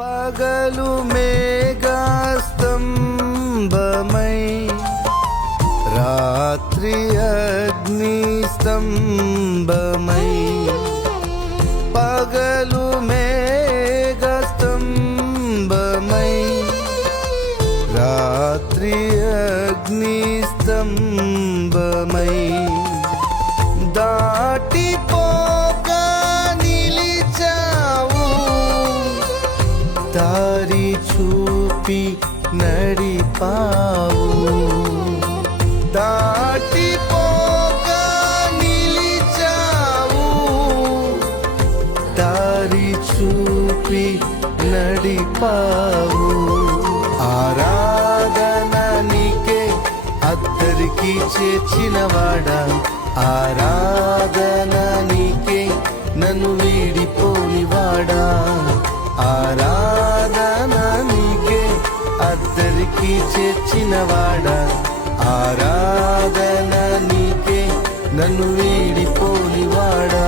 పగలు మేఘస్తంభమై రాత్రి అగ్ని స్తంభమై పగలు మేఘస్తంభమై రాత్రి అగ్ని స్తంభమై దాటిపోగా నిలిచావు దారి చూపి నడిపావు దాటిపోగా నిలిచావు దారి చూపి నడిపావు ఆరాధన నీకే అద్దరికి చేర్చినవాడా ఆరాధన నీకే నన్ను వీడిపోనివాడా ఆరాధన నీకే అద్దరికి చేర్చినవాడా ఆరాధన నీకే నన్ను వీడిపోనివాడా